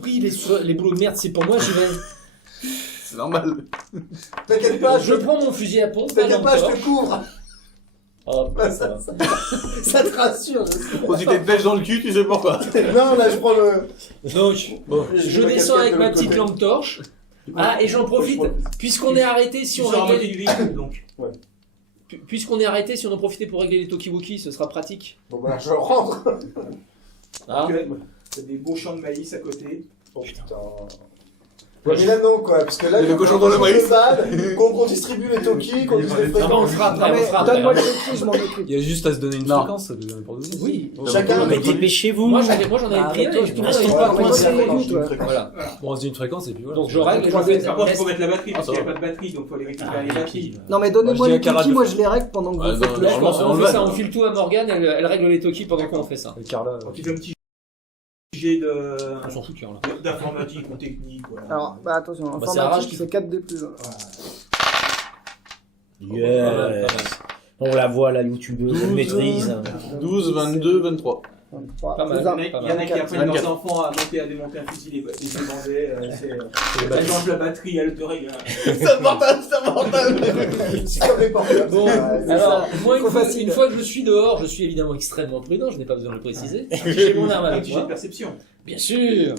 compris, les boulots de merde, c'est pour moi, j'y vais. C'est normal. T'inquiète pas, Je prends mon fusil à pompe, t'inquiète pas, je torche. te couvre. Oh, Bah, ça va. Ça te rassure. Quand tu t'es pêche dans le cul, tu sais pourquoi. Non, là, je prends le... Donc, Bon. je descends avec ma petite lampe torche. Ah, et j'en profite, puisqu'on est arrêté, si Tu on sors à moitié réglait... du véhicule, donc. Puisqu'on est arrêté, si on en profitait pour régler les Tokiwoki, ce sera pratique. Bon, bah, je rentre. Ah. T'as des beaux champs de maïs à côté. Oh putain. Ouais, mais là, non, quoi. Parce que là, Et le cochon dans le maïs. qu'on distribue les Toki, qu'on distribue les Non, on le fera après, on le fera Donne-moi le après. Toki, je m'en occupe. Il y a juste à se donner une Non. fréquence, ça devient n'importe quoi. Oui. Chacun, Mais dépêchez-vous. Moi j'en avais pris un, et tout le monde n'était pas coincé. Voilà. Bon, on se dit une fréquence et puis voilà. Donc je règle et je Par fais Par contre, il faut mettre la batterie, parce ça qu'il n'y a va. pas de batterie, donc il faut aller récupérer les batteries. Non, mais donnez-moi Moi, je les dis à Cara Toki, de moi faire. je les règle pendant que Ouais, vous faites non, le normalement, choix. On fait va. ça, on file tout à Morgane, elle règle les Toki pendant qu'on fait ça. Et Carla. Donc il fait un petit jet On s'en fout, Kian, là. d'informatique ou technique. Voilà. Alors, bah attention, Bah, c'est Arrache informatique, qui- c'est 4D plus. Yes. On la voit, la youtubeuse, elle 12, maîtrise. 12, 22, 23. Pas mal. Il y en a qui apprennent leurs 24. enfants à monter, à démonter un fusil, les bandets, ça change la batterie, elle te règle. C'est mortel, c'est mortel. C'est comme les porteurs. Bon, Ouais, c'est alors, ça. moi, Trop facile. une fois que je suis dehors, je suis évidemment extrêmement prudent, je n'ai pas besoin de le préciser. J'ai mon arme Un avec petit jet de moi. perception. Bien sûr.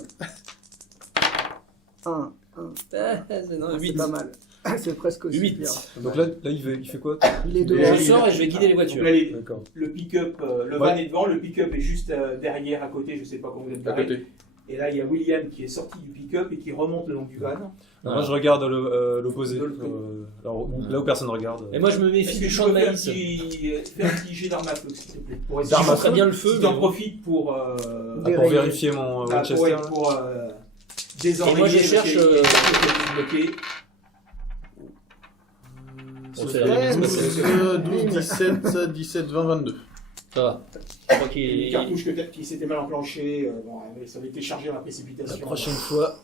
1, Non, c'est 8. pas mal. C'est presque aussi 8. pire. Donc là, il fait quoi? Il est Et dehors. Je sors et je vais guider les Donc voitures. là, D'accord. le pick-up, le van est devant, le pick-up est juste derrière, à côté, je sais pas comment vous êtes À garé. côté. Et là, il y a William qui est sorti du pick-up et qui remonte le long du van. Moi, je regarde l'opposé. De l'autre côté. Alors, là où personne regarde. Et moi, je me méfie Est-ce que du tu champ de peux faire maïs. faire un petit jet d'arme à feu, s'il te plaît, pour essayer Je ferai bien le feu. Si mais t'en bon. profites pour, Pour vérifier mon Winchester. pour désenrayer Et moi, je parce cherche, qu'il y a quelque chose qui est bloqué. On fait la même chose. 12, 17, 17, 20, 22. Ça va. Je crois Une qu'il cartouche qui s'était mal enclenchée, bon, ça avait été chargé dans la précipitation. La prochaine fois.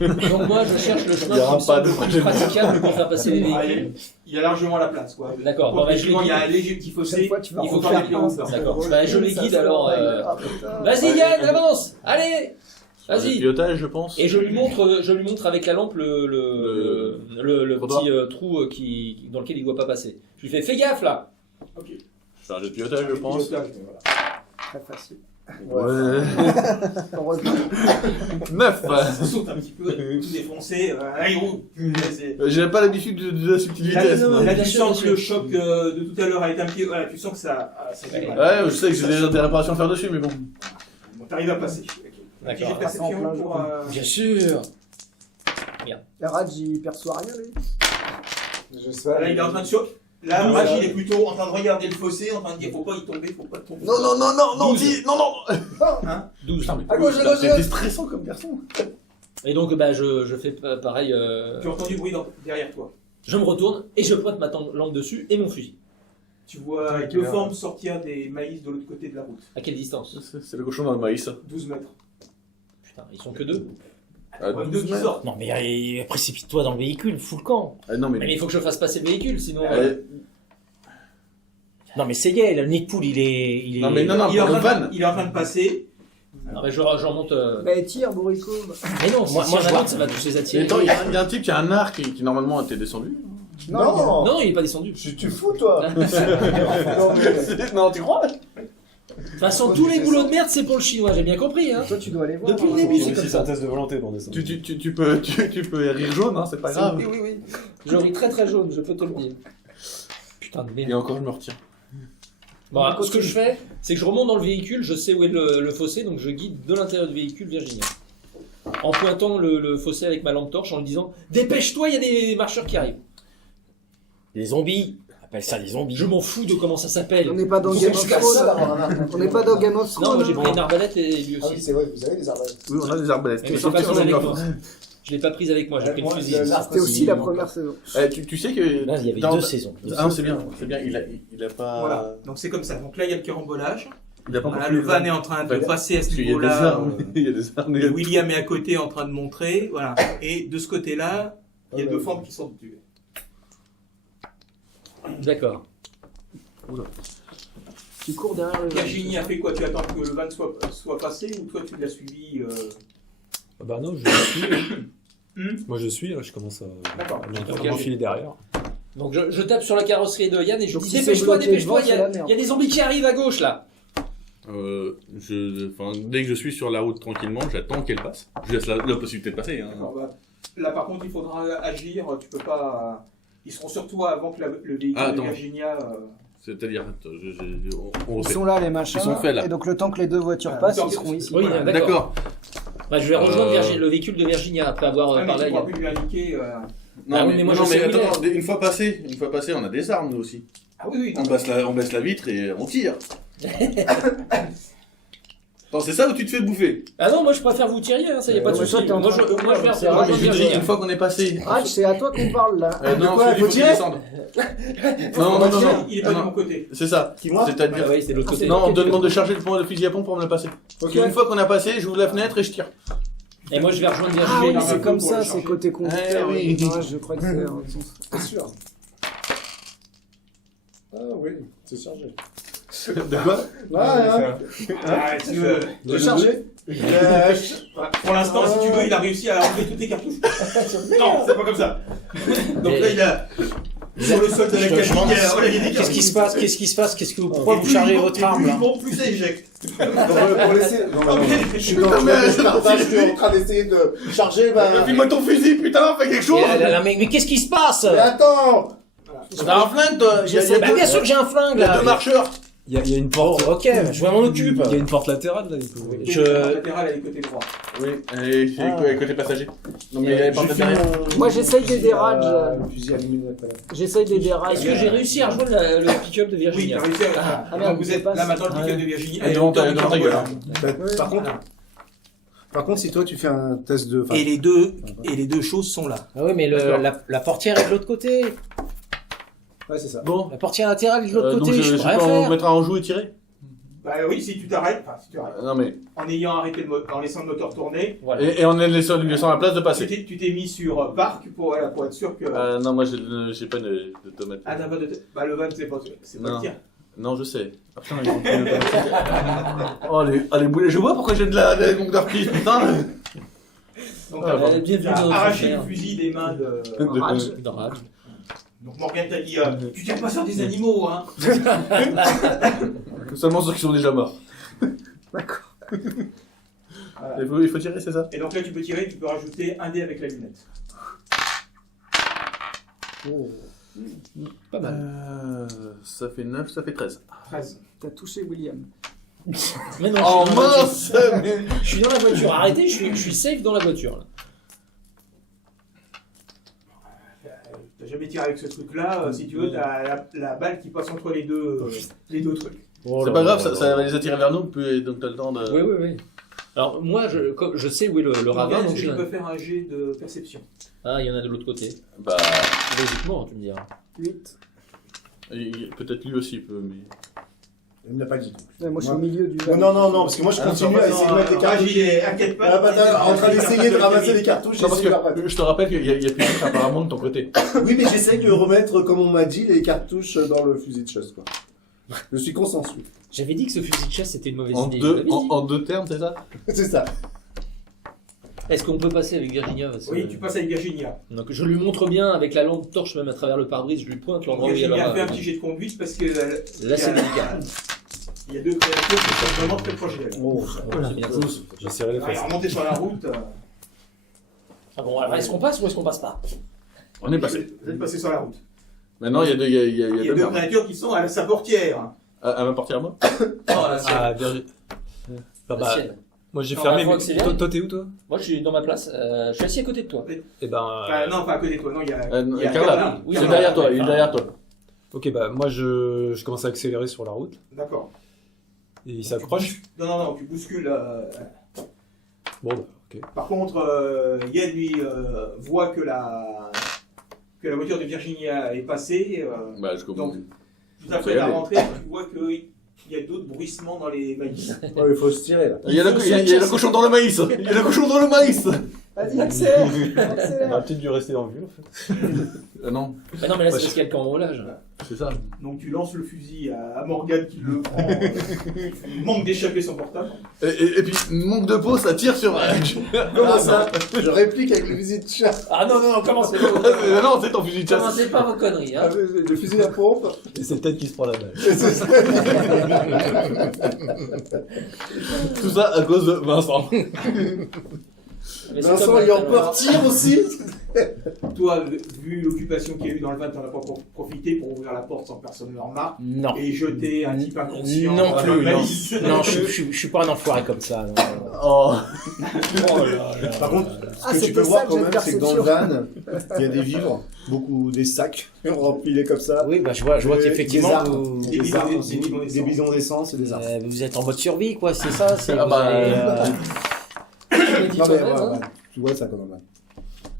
Donc moi, je cherche le chemin Il y aura qui me semble pas de le plus prochaine fois. praticable pour faire passer les Ah, véhicules. il y a largement la place, quoi. D'accord. Bon, Bon, bah, je effectivement, les il y a un guide. léger petit fossé. Cette fois, tu vas Il faut refaire pas mettre les un, hauteurs. ça. D'accord. Bah, je les guide Ça, alors. Ah, putain. Vas-y, Yann, avance. Allez. Le Vas-y. pilotage, je pense. Et je lui montre avec la lampe le petit trou dans lequel il doit pas passer. Je lui fais fais gaffe là. Ok. Je fais un jeu de pilotage, je pense. Pilotage, mais voilà. Très facile. Ouais. Heureusement. 9. Ça saute un petit peu, tout défoncé. Allez, roule. J'ai pas l'habitude de la subtilité. non, moi. Là, bien tu sûr, sens bien que le sûr. choc de tout à l'heure a été un petit. Voilà, tu sens que ça fait mal. Ouais, je sais que j'ai déjà des réparations à faire dessus, mais bon. Bon, t'arrives à passer. Ok. Un petit jet de D'accord. perception En plein pour. Bien sûr. Et Raj, il perçoit rien, lui. Je sais. Là, il est en train de choquer. Là, Raj, il est plutôt en train de regarder le fossé, en train de dire faut pas y tomber, faut pas tomber. Non, non, non, non, non, 12. dis, non, non. 12. À gauche, à gauche, à C'était gauche. stressant comme garçon. Et donc bah je fais pareil. Tu entends du bruit derrière toi. Je me retourne et je pointe ma lampe dessus et mon fusil. Tu vois deux formes sortir des maïs de l'autre côté de la route. À quelle distance? C'est le cochon dans le maïs. 12 mètres. Putain, ils sont que deux. À Ouais, 12 deux qui mètres. sortent. Non, mais précipite-toi dans le véhicule, fous le camp. Ah, non, Mais mais. il faut que je fasse passer le véhicule, sinon. Non, mais c'est gay, le nid de poule, il est. Non, mais non, non, Il est en pour le train de- van. il est en train de passer. Non, mais je remonte. Bah, tire, bourrico. Mais non, Moi, moi je je vois. ça va tous les Mais attirer. attends, il y a un type qui a un arc qui normalement était descendu. Non. Non, il est pas descendu. Tu fous, toi. De Non, mais- Non, tu crois? toute façon, tous les boulots de merde, c'est pour le chinois, j'ai bien compris. Hein. Toi, tu dois aller voir. Depuis le début, c'est C'est comme un ça. test de volonté pour descendre. Tu peux rire jaune, hein, c'est pas grave. Oui, oui, oui. Je ris très très jaune, je peux te le dire. Putain de Et merde. encore, je me retiens. Bon, ce que je fais, c'est que je remonte dans le véhicule, je sais où est le fossé, donc je guide de l'intérieur du véhicule Virginia. En pointant le fossé avec ma lampe torche, en lui disant dépêche-toi, il y a des marcheurs qui arrivent. Les zombies. Appelle ça les zombies. Je m'en fous de comment ça s'appelle. On n'est pas dans Faut Game que je of fasse Thrones. ça. d'avoir un arc. On n'est pas dans Game of Thrones. Non, moi j'ai pris une arbalète et lui Ah oui, aussi. c'est vrai, vous avez des arbalètes. Oui, on a des arbalètes. Mais Tu je peux l'ai pas sortir prise dans avec le moi. coffre. Je l'ai pas prise avec moi, j'ai pris le Moi, fusil. l'arc C'était aussi la première saison. Tu sais que. Là, il y avait dans- 2 saisons. Ah, c'est bien, il a pas. Voilà. Donc c'est comme ça. Donc là, il y a le carambolage. Il a pas Voilà, compris le van est en train de Ouais. passer à ce Parce qu'il y a des niveau-là. armes. Il y a des armes. Et William est à côté en train de montrer. Voilà. Et de ce côté-là, il y a deux formes qui sortent du. D'accord. Tu cours derrière le. Virginie a fait quoi? Tu attends que le van soit passé ou toi tu l'as suivi Ah bah non, je suis. Moi je suis, là, je commence D'accord. à m'enfiler derrière. Donc je tape sur la carrosserie de Yann et je Donc dis si dépêche-toi, c'est dépêche-toi, bloqué il y, devant, c'est la merde. a des zombies qui arrivent à gauche là. Dès que je suis sur la route tranquillement, j'attends qu'elle passe. Je laisse la possibilité de passer. Hein. D'accord, bah, là, par contre, il faudra agir. Tu peux pas. Ils seront sur toi avant que le véhicule Ah, de attends. Virginia. C'est-à-dire, on Ils refait. sont là, les machins. Ils sont faits, là. Et donc, le temps que les deux voitures passent, ils seront ici. Oui, Voilà. d'accord. Bah, je vais rejoindre Euh, le véhicule de Virginia après avoir Ah, mais parlé à tu pourras Yann. plus lui indiquer. Non, Ah oui, mais, mais moi, non, je sais mais où il est. attends, une fois passé, on a des armes nous aussi. Ah oui, oui. On baisse la vitre et on tire. Attends, c'est ça ou tu te fais bouffer? Ah non, moi je préfère vous tirer, hein, ça y a pas de mais souci. toi, t'es en Moi train de je vais courir, c'est rejoindre rare, Virginia. Une fois qu'on est passé. Raj, c'est à toi qu'on parle là. Non, quoi, celui, faut faut qu'il tirer descende. Non. Il est pas de mon côté. C'est ça. Qui, moi? C'est-à-dire. Ah oui, c'est de l'autre côté. Non, on te demande de charger le fusil à pompe pour me le passer. Ok. Une fois qu'on a passé, j'ouvre la fenêtre et je tire. Et moi je vais rejoindre Ah oui, Virginia. c'est comme pour ça, le c'est charger. côté conducteur. Eh oui. Ouais, je crois que c'est sûr. Ah oui, c'est chargé. De quoi? Ah, Ah, tu veux- c'est chargé. Pour l'instant, si tu veux, il a réussi à enlever toutes les cartouches. Non, c'est pas comme ça. Donc là, il a. Sur le sol de la cabine, il y a des Qu'est-ce qui se passe? Qu'est-ce qui se passe? Qu'est-ce que vous, Et pourquoi vous plus chargez il monte, votre et arme plus là? il monte, plus ça éjecte. Pour laisser. Non, je suis dans Putain, mais- le startage, je suis en train d'essayer de charger, bah. File-moi ton fusil, putain, fais quelque chose! Mais qu'est-ce qui se passe? Mais attends! T'as un flingue, toi? Il y a Bah, bien sûr que j'ai un flingue il y a là. deux marcheurs. Il y a une porte. Ok, je m'en occupe. Il y a une porte latérale là, il faut. Je- La latérale, elle est côté droit. Oui, et c'est côté passager. Non, mais il y a les portes Je derrière. filme Moi, j'essaye d'aider Raj. Le fusil allumé après. J'essaye d'aider Raj. Est-ce que j'ai réussi à rejoindre le pick-up de Oui, Virginia? t'as réussi à. Ah, merde, vous je êtes passe. là maintenant, le pick-up de Virginie. Et devant ta gueule. Par contre, si toi tu fais un test de. enfin, Et les deux choses sont là. Ah oui, mais la portière est de l'autre côté. Ouais, c'est ça. Bon, La portière latérale est de l'autre donc côté. Je je pourrais peux en faire. mettre un en joue et tirer? Bah oui, si tu t'arrêtes, Non, mais. en ayant arrêté le moteur, en laissant le moteur tourner, Voilà. Et on est laissant la place de tu passer. t'es mis sur parc pour être sûr que. Non, moi j'ai pas de tomate. Ah, t'as pas de. Bah le van, c'est pas Non. le tien. Non, je sais. Ah, putain, ils ont pris le tomate. Oh, les boulets, je vois pourquoi j'ai de la manque de reprise, putain. Donc Ah, t'as Bienvenue t'as dans notre arraché affaire. le fusil des mains de. Raj. Dans Raj. Donc Morgane t'a dit tu tires pas sur des animaux, hein. Seulement ceux qui sont déjà morts. D'accord. Voilà. Il faut tirer, c'est ça? Et donc là, tu peux tirer, tu peux rajouter un dé avec la lunette. Pas mal. Ça fait 9, ça fait 13. 13. T'as touché William. Mais non, Oh je suis dans la voiture. mince! Mais... Je suis dans la voiture. Arrêtez, je suis safe dans la voiture. Là. T'as jamais tiré avec ce truc-là, si tu veux, t'as la balle qui passe entre les deux trucs. C'est pas grave, ça va les attirer vers nous, puis donc t'as le temps de... Oui. Alors moi, je sais où est le ravin. Morgane, Donc est-ce que tu peux faire un jet de perception? Ah, il y en a de l'autre côté. Bah... Logiquement, tu me diras. 8. Peut-être lui aussi peut, mais... Il me l'a pas dit. Ouais, moi, je suis au Ouais. milieu du. Non, parce que moi je Ah, continue non, à essayer de mettre les cartouches. il est, inquiète Ah, pas. bah, en train d'essayer de ramasser les cartouches. Non, parce j'essaie de ramasser. que je te rappelle qu'il y a plus de apparemment de ton côté. Oui, mais j'essaie de remettre, comme on m'a dit, les cartouches dans le fusil de chasse, quoi. Je suis consensueux. J'avais dit que ce fusil de chasse c'était une mauvaise En idée. deux, je l'avais dit. en deux termes, c'est ça? C'est ça. Est-ce qu'on peut passer avec Virginia parce que- Oui, tu passes avec Virginia. Donc je lui montre bien avec la lampe torche même à travers le pare-brise, je lui pointe l'endroit où il y a Virginia leur- fait un petit jet de conduite parce que Là c'est délicat. il y a deux créatures qui sont vraiment très proches d'elle. Oh, C'est bien ça. J'ai serré les Alors, fesses. remonter sur la route. Ah bon, alors est-ce qu'on passe ou est-ce qu'on passe pas? On est passé. Vous êtes passé sur la route. Maintenant, il y a deux, Il y a deux deux merdes. créatures qui sont à sa portière. À ma portière, moi? Non, là, c'est- Ah, Virginie. La Bah, sienne. moi j'ai Non, fermé. la fois que c'est bien. Toi, t'es où toi? Moi je suis dans ma place, je suis assis à côté de toi. Eh ben. Non, pas à côté de toi. Non, il y a. il y a Carla, oui, c'est oui, derrière oui. toi, il est derrière toi. Ok, bah moi je commence à accélérer sur la route D'accord. et il s'accroche. Non, tu bouscules. Bon, bah, ok. Par contre, Yann lui voit que la voiture de Virginia est passée. Bah, je comprends. Donc, tout à Faut fait y à aller. rentrer, tu vois qu'il y a d'autres bruissements dans les maïs. il faut se tirer, là. Il y a le cochon dans le maïs! Il y a le cochon dans le maïs! Vas-y, accélère. On Accélère. aurait peut-être dû rester dans le vue en fait. Non, Bah non, mais là, c'est parce qu'il y a le cambrelage. c'est ça. Donc tu lances le fusil à Morgane qui le prend. Il manque d'échapper son portable. Et puis, manque de peau, ça tire sur. Comment ça? Je réplique avec le fusil de chasse. Ah non, non, commencez pas. Non, c'est ton fusil de chasse. Commencez pas vos conneries, hein. Ah, le fusil à pompe. Et c'est peut-être qui se prend la balle. Tout ça à cause de Vincent. Mais c'est Vincent, comme- il en peut tire aussi. Toi, vu l'occupation qu'il y a eu dans le van, t'en as pas profité pour ouvrir la porte sans que personne ne remarque Non. et jeter un type inconscient. Non dans la plus, non. valise. Non, je suis pas un enfoiré comme ça. non. Oh. Par contre, Ah, ce que tu c'était peux ça voir que quand j'ai même, c'est que dans le perception. van, il y a des vivres, beaucoup des sacs remplis comme ça. Oui, bah je vois Des qu'effectivement armes. vous, Des Des armes, bidons des d'essence. bidons d'essence et des armes. vous êtes en mode survie, quoi, c'est ça. Ah vous bah, avez, Non mais ouais, tu vois ça quand même.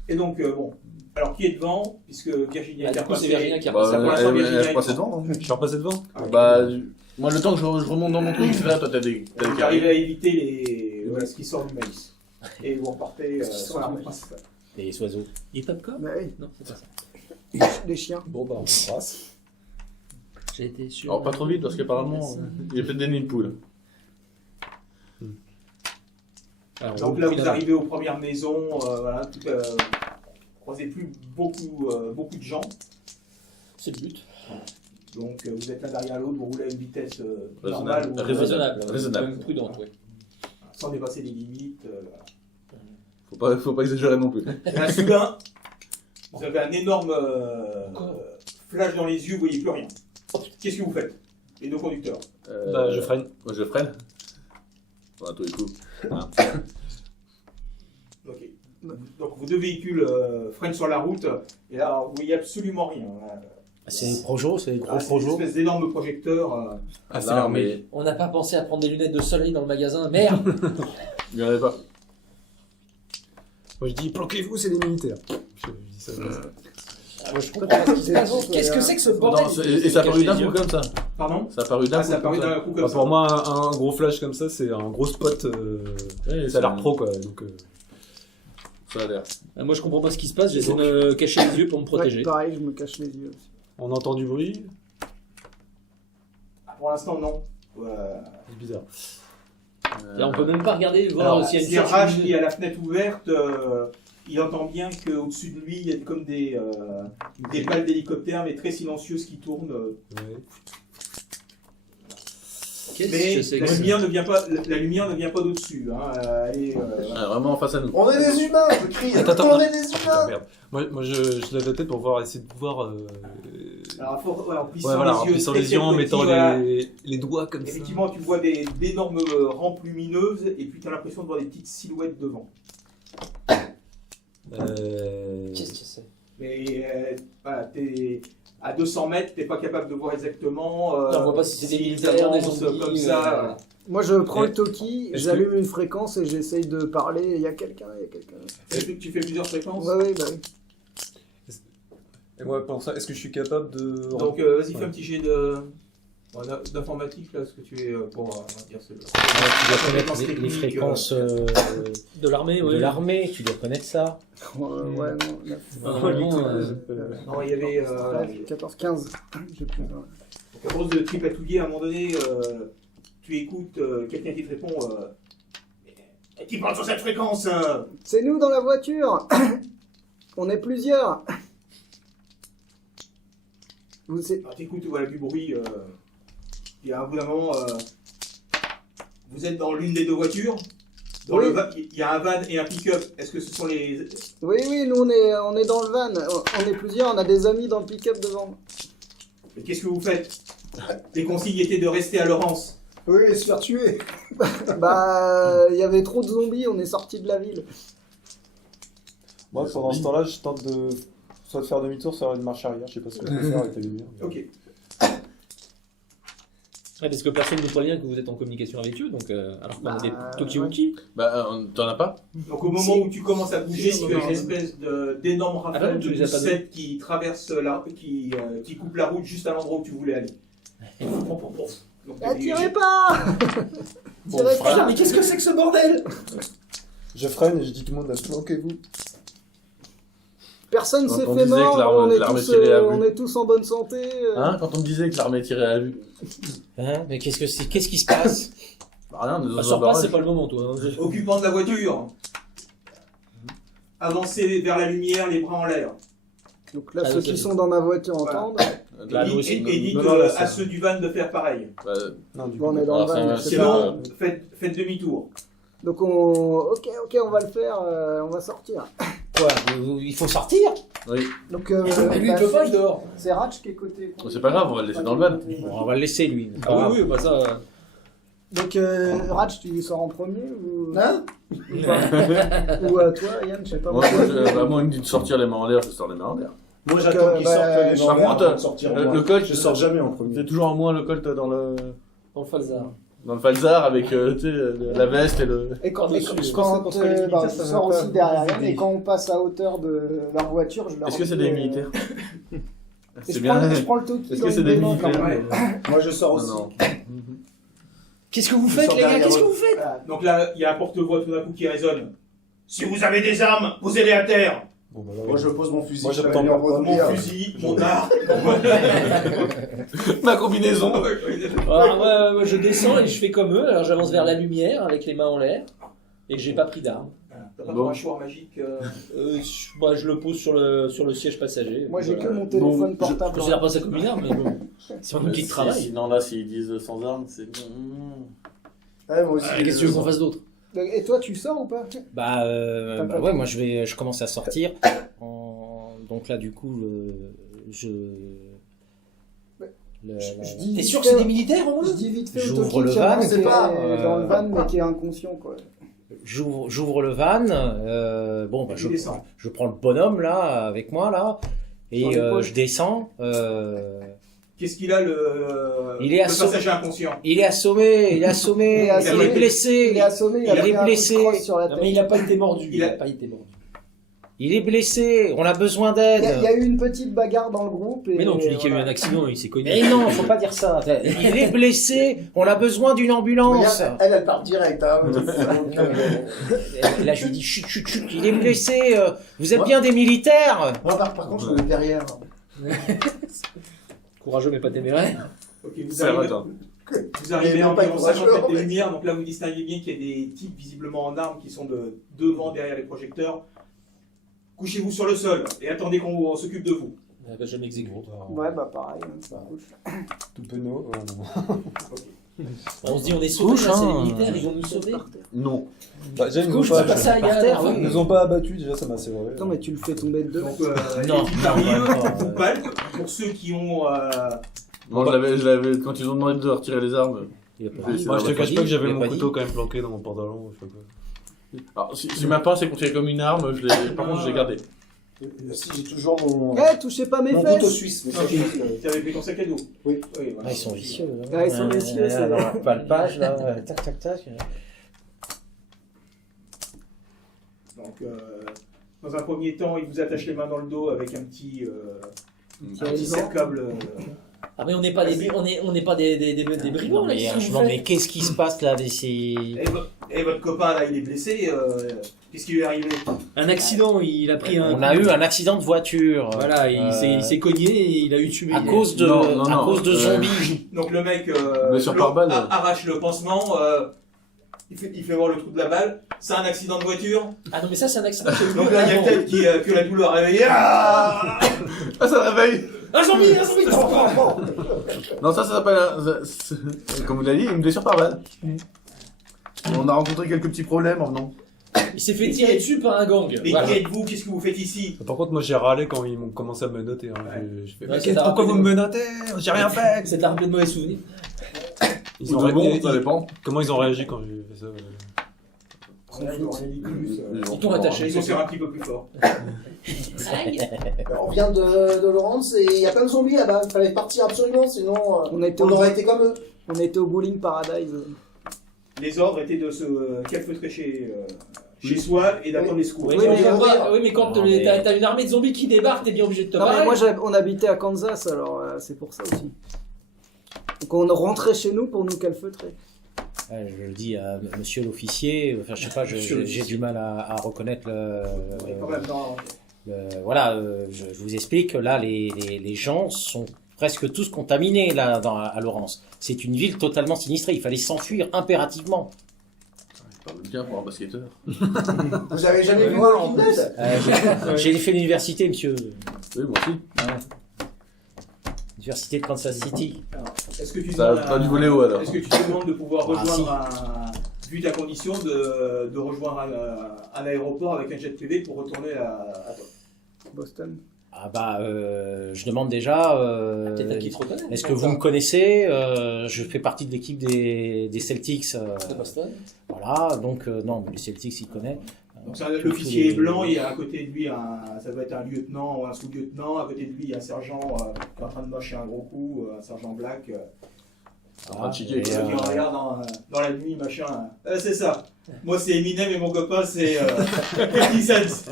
Et donc, bon. Alors, qui est devant? Puisque Virginia Ah, est du coup, c'est repassée. Virginia qui a Bah, repassé. Ça, pour l'instant, Virginia je est passais devant. devant. Je suis repassé devant. Bah, moi, le temps que je remonte dans mon truc, là, toi, t'as des Vous arrivez à éviter ce qui sort du maïs. Et vous repartez sur la route principale. les oiseaux. Il est popcorn? Bah oui, Non, c'est pas ça. les chiens. Bon bah on passe. J'ai été sûr. Alors, pas trop vite, parce qu'apparemment, il y a peut-être des nids de poules. Alors, Donc là, vous arrivez aux premières maisons, voilà, vous croisez plus beaucoup de gens. C'est le but. Donc vous êtes l'un derrière l'autre, vous roulez à une vitesse Raisonnable. normale, ou- Raisonnable. Raisonnable. Même prudente, oui. sans dépasser les limites. Faut pas exagérer non plus. Et là, soudain, vous avez un énorme flash dans les yeux, vous voyez plus rien. Qu'est-ce que vous faites, les deux conducteurs? Bah je freine. Moi, je freine. Bon, à tous les coups. Ok. Donc vos deux véhicules freinent sur la route, et là, vous voyez absolument rien. C'est des projos, c'est des gros Ah, c'est une projos. espèce d'énorme projecteur. Ah c'est Non, l'armée. mais On n'a pas pensé à prendre des lunettes de soleil dans le magasin. Merde. il y en avait pas. Moi je dis planquez-vous, c'est des militaires. Je dis ça. Je comprends pas ce qui se passe. Qu'est-ce que c'est que ce bordel? Non, et ça a paru d'un coup comme ça. Pardon? Ça a paru d'un Ah, coup. ça a paru comme d'un coup comme Bah, ça. pour moi un gros flash comme ça c'est un gros spot. Ouais, Ça a l'air pro quoi. Donc Ça a l'air. Moi, je comprends pas ce qui se passe. J'essaie de me cacher les yeux pour me protéger. Ouais, pareil, je me cache les yeux aussi. on entend du bruit. Pour l'instant, non. C'est bizarre. Là, on peut même pas regarder, voir Alors, s'il y a une si sorte Raj de- qui a la fenêtre ouverte, il entend bien qu'au-dessus de lui, il y a comme des pales d'hélicoptère, mais très silencieuses qui tournent. Ouais. Qu'est-ce Mais que c'est la que ça? lumière ne vient pas d'au-dessus. Hein. Elle est, Ah, vraiment face à nous. On est des humains, je crie. Attends. On est des Putain, humains. merde. Moi je lève la tête pour voir, essayer de voir. Alors, en plissant Ouais, voilà, en les yeux, plissant très, les yeux, très en petits, mettant voilà. les doigts comme ça. Effectivement, tu vois d'énormes rampes lumineuses, et puis tu as l'impression de voir des petites silhouettes devant. Qu'est-ce que c'est? Mais voilà, t'es à 200 mètres, t'es pas capable de voir exactement. On voit pas si c'est des s'ils militaires, des avancent zombies, comme ça. Moi, je prends Et- le Toki, est-ce j'allume une fréquence et j'essaye de parler. Il y a quelqu'un, il y a quelqu'un. Est-ce que tu fais plusieurs fréquences? Ouais, bah oui. Et moi pour ça, est-ce que je suis capable de. Donc vas-y, fais Ouais. un petit jet d'informatique là, ce que tu es pour dire ce. Tu dois connaître les techniques, fréquences De l'armée, oui. de l'armée, tu dois connaître ça. Ouais, non. neuf. Non, il y avait 14, 15. J'ai plus. donc, à force de tripatouiller, à un moment donné, tu écoutes quelqu'un qui te répond qui parle sur cette fréquence. C'est nous dans la voiture. On est plusieurs. Vous c'est... Alors t'écoutes, voilà du bruit. Et à un bout d'un moment, vous êtes dans l'une des deux voitures. Dans Oui. il y a un van et un pick-up. Est-ce que ce sont les. Oui, nous on est dans le van. On est plusieurs, on a des amis dans le pick-up devant. Mais qu'est-ce que vous faites? Les consignes étaient de rester à Laurence. Oui, et se faire tuer. Bah, il y avait trop de zombies, on est sorti de la ville. Moi pendant ce temps-là, je tente de soit de faire demi-tour, soit une marche arrière. Je sais pas ce que je vais faire avec les lumières. Ok. Ouais, parce que personne ne prévient que vous êtes en communication avec eux, donc alors qu'on a des Bah, Tokiwoki. Bah, t'en as pas? Donc au moment où tu commences à bouger, Si, tu as non. une espèce d'énorme Ah rafale non, de tu les as pas poussette qui traverse qui coupe la route juste à l'endroit où tu voulais aller. Donc, Ah, tirez pas. Tirez pas. Mais qu'est-ce que c'est que ce bordel? Je freine et je dis tout le monde, planquez-vous. Personne Quand s'est on fait disait que mort, l'arme tirait à vue. on est tous en bonne santé. Hein, quand on me disait que l'armée tirait à vue. Hein, mais qu'est-ce qui se passe? Bah, rien, nous Bah, sors pas, c'est pas le moment, toi. hein. Occupant de la voiture. Avancez vers la lumière, les bras en l'air. Donc là, Ah, ceux ok. qui sont dans ma voiture Voilà. entendent. Bah, nous Et aussi. dites Non, non, là, à c'est- ceux du van de faire pareil. Bah, Non, du Bon, coup, on est dans le alors, van, c'est c'est pas- pas... Sinon, faites demi-tour. Donc ok, on va le faire, on va sortir. Quoi? Il faut sortir? oui. Donc Mais lui, il peut pas, il dort. c'est Ratch qui est côté. Bon, c'est pas grave, on va le laisser dans le van. Bon, on va le laisser, lui. Ah oui, bah ça. Donc Ratch, tu sors en premier ou Hein ou pas Ou toi, Yann, je sais pas. Moi, moi, il me dit de sortir les mains en l'air, je sors les mains en l'air. Moi, Donc, j'attends qu'il bah, sorte les par mains en l'air contre, avant de sortir en le moi. colt, Je sors jamais en premier. C'est toujours en moins le colt dans le Falzar. falzar avec tu sais, la veste et le. Et quand, Dessus. je sors aussi derrière Yann, mais et quand on passe à hauteur de leur voiture, je leur Est-ce que c'est dis, des militaires? et C'est je bien. prends le Toki Est-ce dans que c'est une des main quand militaires? même. Moi, je sors aussi. Non. Qu'est-ce que vous Je faites, sors les gars? derrière Qu'est-ce que eux. vous faites? Donc là, il y a un porte-voix tout d'un coup qui résonne. Si vous avez des armes, posez-les à terre. Bon, bah, là, Moi, je pose mon fusil. Moi, je j'attends l'ai mis en pas. premier. Mon fusil, mon arme. Ma combinaison. Alors, moi, je descends et je fais comme eux. Alors, j'avance vers la lumière avec les mains en l'air et j'ai pas pris d'arme. T'as pas Bon. un choix magique Moi, je le pose sur le siège passager. Moi, j'ai Voilà. que mon téléphone Je portable. considère pas ça comme une arme, mais bon. C'est un outil de travail. Non, là, s'ils disent sans armes, c'est. Ouais, moi aussi. Qu'est-ce que tu veux qu'on fasse d'autre? Et toi, tu sors ou pas? Ouais, moi je commence à sortir. Donc là, du coup, je. Je dis T'es vite sûr que c'est fait- des militaires, au moins? Je dis vite fait au J'ouvre Toki le qu'il y en a van, un qui c'est est pas, dans le van mais qui est inconscient quoi. J'ouvre le van. Bon, bah, Tu descends. je prends le bonhomme là avec moi là et Sur l'épaule. je descends. Qu'est-ce qu'il a Il est le assommé. passager inconscient? Il est assommé, il est assommé, Il est assommé. il est blessé. Il est assommé, il a Il pris est un coup de blessé. crosse sur la Non, tête. mais il a pas été mordu. Il a pas été mordu. Il est blessé, on a besoin Il y a d'aide. eu une petite bagarre dans le groupe. Et Mais non, tu dis qu'il y a eu un voilà. accident, il s'est cogné. Mais non, faut pas dire ça. Il est blessé, on a besoin d'une ambulance. Regarde, elle part direct. Hein. Et là, je lui dis chut, chut, chut, il est blessé. Vous êtes Ouais. bien des militaires. Moi, par contre, je me mets derrière. Courageux, mais pas téméraire. Ok, vous Ça arrivez, va, vous arrivez Mais à non, pas environ courageux, 50 mètres en des fait. lumières, donc là vous distinguez bien qu'il y a des types visiblement en armes qui sont devant, derrière les projecteurs. Couchez-vous sur le sol et attendez qu'on s'occupe de vous. Elle va jamais exécuter. Ouais, bah pareil, hein, ça couche. tout penaud. On se dit, on est sauvés, Couche, là, c'est les hein. militaires, ils vont nous sauver. Non. Bah, déjà, ils nous Couche, ont c'est pas- pas ça, par Yann. terre, Ah, Ils nous ont pas abattus, déjà, ça m'a assez vrai. Non, mais tu le fais tomber de 2 Donc mètres. Non, l'équipe non, arrive, non, vous palpe. Pour ceux qui ont Moi, je l'avais, quand ils ont demandé de retirer les armes. Il a pas Oui, dit. moi, je te Il a cache dit, pas que j'avais il a mon pas couteau dit. quand même planqué dans mon pantalon. Je sais pas. Alors, si ma pince est considérée comme une arme, par contre, je l'ai gardée. Si, j'ai toujours mon. Eh, touchez pas mes Mon couteau fesses. suisse. Mais Ok. ça, tu avais pris ton sac à dos. Oui. Voilà. Ah, ils sont vicieux. Hein. Ah, ils sont vicieux, c'est- Dans la palpage, là, tac, tac, tac. Donc, dans un premier temps, il vous attache les mains dans le dos avec un petit cercle. Ah, mais on n'est pas des, on n'est pas des brigands, Non, là, mais, qu'est-ce que vous non, faites mais qu'est-ce qui se passe là c'est... Et votre copain là, il est blessé. Qu'est-ce qui lui est arrivé? Un accident, il a pris un. On a eu un accident de voiture. Voilà, il s'est cogné et il a eu tué. À cause de, Non, non, à non, cause de zombies. Donc le mec Blessure par balle. arrache le pansement. Il fait voir le trou de la balle. C'est un accident de voiture. Ah non, mais ça, c'est un accident. Donc là, il y a peut-être que la douleur a réveillé. Ah, Ah, ça réveille. Un zombie, un zombie. Non, ça s'appelle comme vous l'avez dit, une blessure par balle. On a rencontré quelques petits problèmes en venant. Il s'est fait tirer dessus par un gang. Mais Voilà. qui êtes-vous? Qu'est-ce que vous faites ici? Par contre, moi j'ai râlé quand ils m'ont commencé à me menotter. Hein. Je fais, Ouais, mais ça t'a pourquoi rappelé vous me de- menotez? J'ai rien fait! Ça t'a rappelé de mauvais souvenirs. Ils Ou ont de bon, réagi- ça dépend. Comment ils ont réagi quand j'ai fait ça? Ils t'ont attaché. Ils ont serré un petit peu plus fort. On vient de Laurence et il y a plein de zombies là-bas. Il fallait partir absolument, sinon On était on au- aurait été comme eux. On était au Bowling Paradise. Les ordres étaient de se calfeutrer chez soi et d'attendre les secours. Oui, Oui, mais, mais- oui, mais quand Non, mais- t'as une armée de zombies qui débarque, t'es bien obligé de te Non, mais barrer. moi, on habitait à Kansas, alors c'est pour ça aussi. Donc on rentrait chez nous pour nous calfeutrer. je le dis à monsieur l'officier, enfin je sais pas, j'ai du mal à reconnaître Quand même, non. voilà, je vous explique, là les gens sont presque tous contaminés là à Laurence. C'est une ville totalement sinistrée, il fallait s'enfuir impérativement. Ça parle bien pour un basketteur. Vous avez jamais vu Walking Dead? J'ai fait l'université, monsieur. Oui, moi aussi. Université de Kansas City. Alors, est-ce que tu Ça demandes a pas dû voler haut alors. Est-ce que tu te demandes de pouvoir Ah, rejoindre vu ta condition, de rejoindre un aéroport avec un jet privé pour retourner à toi? Boston. Ah bah, je demande déjà. Peut-être à qui te reconnaît. Est-ce que vous me connaissez? Je fais partie de l'équipe des Celtics. De Boston. Voilà, donc non, mais les Celtics, ils connaissent. Donc l'officier est blanc, il y a à côté de lui ça doit être un lieutenant ou un sous-lieutenant, à côté de lui il y a un sergent qui est en train de mocher un gros coup, un sergent black. En train de chiquer. Et, Qui regarde dans la nuit, machin. C'est ça. Moi c'est Eminem et mon copain c'est 50 Cent.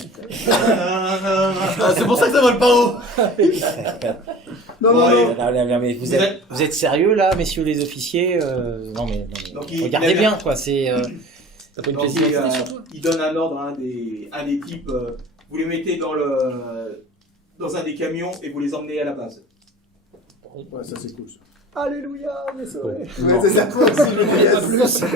Ah, c'est pour ça que ça vole pas haut. Non, non, Ouais. non. Non, mais vous êtes sérieux là, messieurs les officiers? Non mais Donc, regardez bien quoi, c'est. T'as pas une Donc, pièce d'identité sur toi? il donne un ordre à un des types, vous les mettez dans un des camions et vous les emmenez à la base. Ouais, ça c'est cool. Ça. Alléluia, on est sauvés. Ouais, c'est ça, toi aussi, je voulais plus.